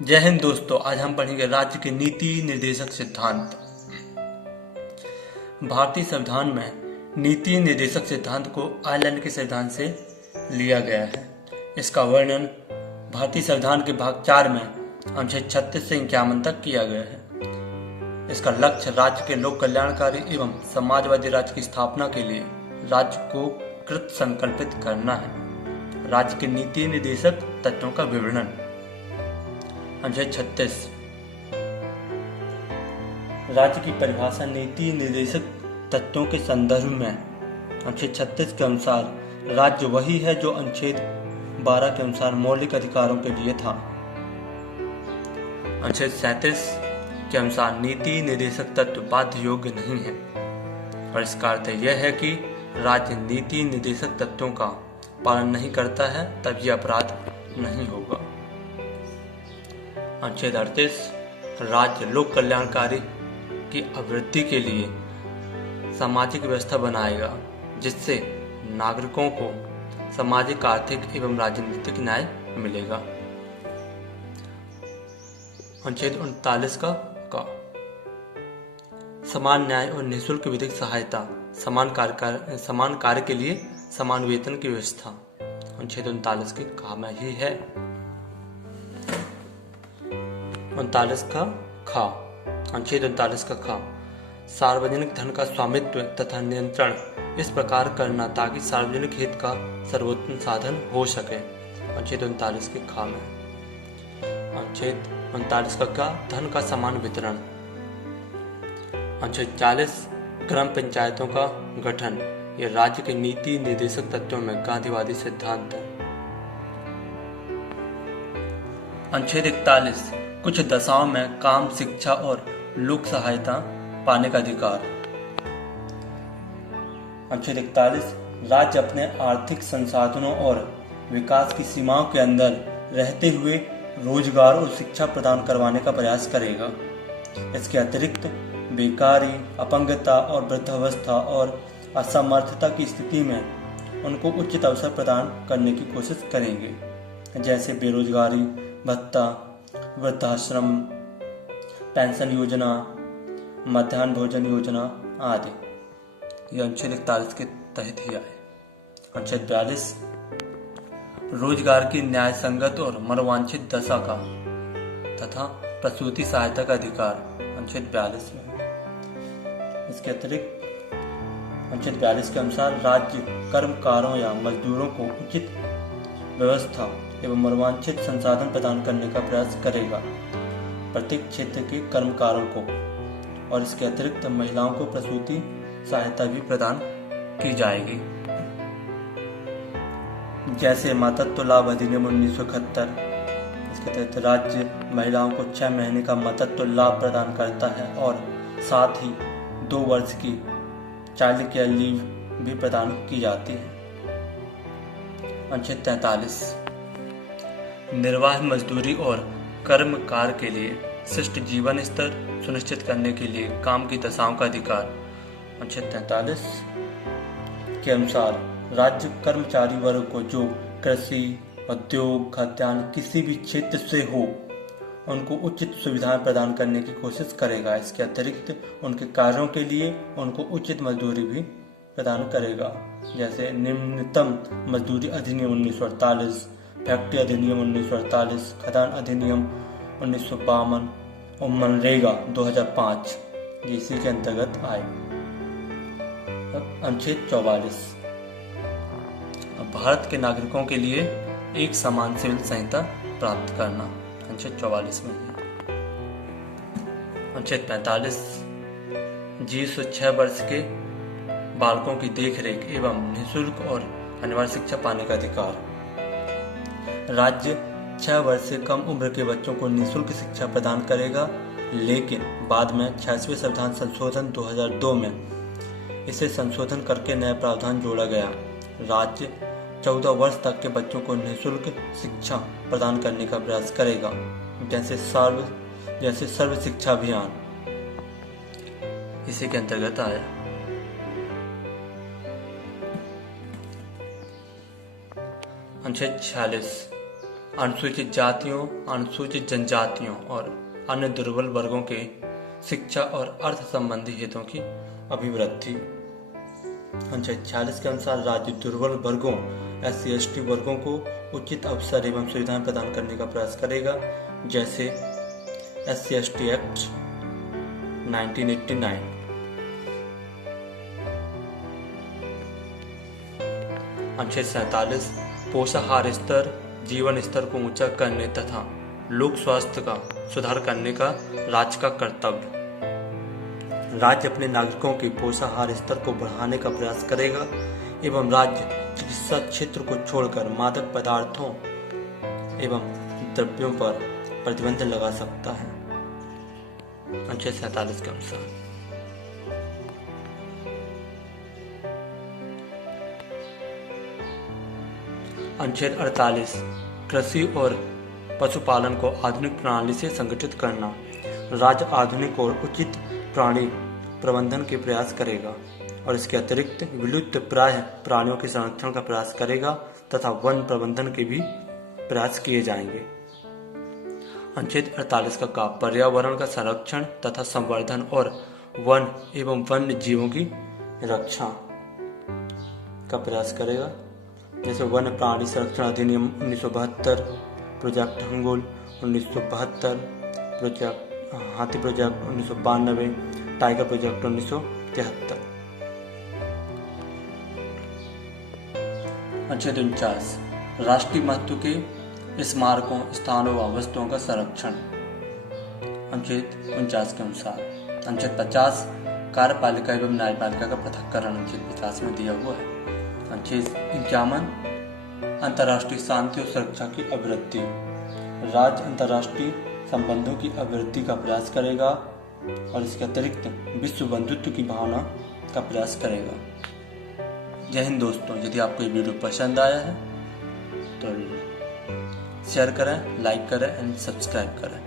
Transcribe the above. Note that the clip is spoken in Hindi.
जय हिंद दोस्तों। आज हम पढ़ेंगे राज्य के नीति निर्देशक सिद्धांत। भारतीय संविधान में नीति निर्देशक सिद्धांत को आयरलैंड के संविधान से लिया गया है। इसका वर्णन भारतीय संविधान के भाग 4 में अनुच्छेद 36 से 51 तक किया गया है। इसका लक्ष्य राज्य के लोक कल्याणकारी एवं समाजवादी राज्य की स्थापना के लिए राज्य को कृत संकल्पित करना है। राज्य के नीति निर्देशक तत्वों का विवरण। अनुच्छेद 36 राज्य की परिभाषा नीति निर्देशक तत्वों के संदर्भ में अनुच्छेद 36 के अनुसार राज्य वही है जो अनुच्छेद 12 के अनुसार मौलिक अधिकारों के लिए था। अनुच्छेद 37 के अनुसार नीति निर्देशक तत्व बाध्य योग्य नहीं है और इसका अर्थ यह है कि राज्य नीति निर्देशक तत्वों का पालन नहीं करता है तब यह अपराध नहीं होगा। अनुच्छेद 38 राज्य लोक कल्याणकारी की अभिवृद्धि के लिए सामाजिक व्यवस्था बनाएगा जिससे नागरिकों को सामाजिक, आर्थिक एवं राजनीतिक न्याय मिलेगा। अनुच्छेद 39 का समान न्याय और निःशुल्क विधिक सहायता, समान कार्य के लिए समान वेतन की व्यवस्था अनुच्छेद 39 के का में ही है। 39 का खा अनुच्छेद 39 का खा सार्वजनिक धन का स्वामित्व तथा नियंत्रण इस प्रकार करना ताकि सार्वजनिक हित का सर्वोत्तम साधन हो सके अनुच्छेद 39 के खा में। अनुच्छेद 39 का धन का समान वितरण। अनुच्छेद 40 ग्राम पंचायतों का गठन यह राज्य के नीति निर्देशक तत्वों में गांधीवादी सिद्धांत है। अनुच्छेद 41 कुछ दशाओं में काम, शिक्षा और लोक सहायता पाने का अधिकार। अनुच्छेद 41 राज्य अपने आर्थिक संसाधनों और विकास की सीमाओं के अंदर रहते हुए रोजगार और शिक्षा प्रदान करवाने का प्रयास करेगा। इसके अतिरिक्त बेकारी, अपंगता और वृद्धावस्था और असमर्थता की स्थिति में उनको उचित अवसर प्रदान करने की कोशिश करेंगे, जैसे बेरोजगारी भत्ता, वृद्धाश्रम, पेंशन योजना, मध्याह्न भोजन योजना आदि। यह अनुच्छेद 41 के तहत ही आए। अनुच्छेद 42 रोजगार की न्याय संगत और मनोवांछित दशा का तथा प्रसूति सहायता का अधिकार अनुच्छेद 42 में। इसके अतिरिक्त अनुच्छेद 42 के अनुसार राज्य कर्मकारों या मजदूरों को उचित व्यवस्था एवं मनोवांछित संसाधन प्रदान करने का प्रयास करेगा प्रत्येक क्षेत्र के कर्मकारों को, और इसके अतिरिक्त महिलाओं को प्रसूति सहायता भी प्रदान की जाएगी, जैसे मातृत्व लाभ अधिनियम 1971। इसके तहत राज्य महिलाओं को 6 महीने का मातृत्व लाभ प्रदान करता है और साथ ही 2 वर्ष की चाइल्ड केयर लीव भी प्रदान की जाती है। अनुच्छेद 43 निर्वाह मजदूरी और कर्म कार्य के लिए शिष्ट जीवन स्तर सुनिश्चित करने के लिए काम की दशाओं का अधिकार। अनुच्छेद 43 के अनुसार राज्य कर्मचारी वर्ग को जो कृषि, उद्योग, खाद्यान्न किसी भी क्षेत्र से हो उनको उचित सुविधाएं प्रदान करने की कोशिश करेगा। इसके अतिरिक्त उनके कार्यों के लिए उनको उचित मजदूरी भी प्रदान करेगा, जैसे निम्नतम मजदूरी अधिनियम 1948, फैक्ट्री अधिनियम 1948, खदान अधिनियम 1952 और मनरेगा 2005 इसी के अंतर्गत आए। अनुच्छेद 44 भारत के नागरिकों के लिए एक समान सिविल संहिता प्राप्त करना अनुच्छेद 44 में है। अनुच्छेद 45 0 से 6 वर्ष के बालकों की देखरेख एवं निःशुल्क और अनिवार्य शिक्षा पाने का अधिकार। राज्य 6 वर्ष से कम उम्र के बच्चों को निःशुल्क शिक्षा प्रदान करेगा, लेकिन बाद में 86वें संविधान संशोधन 2002 में इसे संशोधन करके नया प्रावधान जोड़ा गया। राज्य 14 वर्ष तक के बच्चों को निःशुल्क शिक्षा प्रदान करने का प्रयास करेगा, जैसे सर्व शिक्षा अभियान इसी के अंतर्गत आया। अनुच्छेद 46 अनुसूचित जातियों, अनुसूचित जनजातियों और अन्य दुर्बल वर्गों के शिक्षा और अर्थ संबंधी हितों की अभिवृद्धि। अनुच्छेद 46 के अनुसार राज्य दुर्बल वर्गों SC/ST वर्गों को उचित अवसर एवं सुविधाएं प्रदान करने का प्रयास करेगा, जैसे SC/ST एक्ट 1989। अनुच्छेद 47 पोषाहार स्तर, जीवन स्तर को ऊंचा करने तथा लोक स्वास्थ्य का सुधार करने का राज्य का कर्तव्य। राज्य अपने नागरिकों के पोषाहार स्तर को बढ़ाने का प्रयास करेगा एवं राज्य चिकित्सा क्षेत्र को छोड़कर मादक पदार्थों एवं द्रव्यों पर प्रतिबंध लगा सकता है। अनुच्छेद 47 के अनुसार अनुच्छेद 48 कृषि और पशुपालन को आधुनिक प्रणाली से संगठित करना। राज्य आधुनिक और उचित प्राणी प्रबंधन के प्रयास करेगा और इसके अतिरिक्त विलुप्त प्राय प्राणियों के संरक्षण का प्रयास करेगा तथा वन प्रबंधन के भी प्रयास किए जाएंगे। अनुच्छेद 48 का पर्यावरण का संरक्षण तथा संवर्धन और वन एवं वन्य जीवों की रक्षा का प्रयास करेगा, जैसे वन्य प्राणी संरक्षण अधिनियम 1972, प्रोजेक्ट हंगोल 1972, प्रोजेक्ट हाथी प्रोजेक्ट 1992, टाइगर प्रोजेक्ट 1973। अनुच्छेद 49 राष्ट्रीय महत्व के स्मारकों, स्थानों व वस्तुओं का संरक्षण। अनुच्छेद 49 के अनुसार अनुच्छेद 50 कार्यपालिका एवं न्यायपालिका का पृथक्करण अनुच्छेद 50 में दिया हुआ है। अनुच्छेद 51 अंतर्राष्ट्रीय शांति और सुरक्षा की अभिवृद्धि। राज्य अंतर्राष्ट्रीय संबंधों की अभिवृद्धि का प्रयास करेगा और इसके अतिरिक्त विश्व बंधुत्व की भावना का प्रयास करेगा। जय हिंद दोस्तों, यदि आपको ये वीडियो पसंद आया है तो शेयर करें, लाइक करें एंड सब्सक्राइब करें।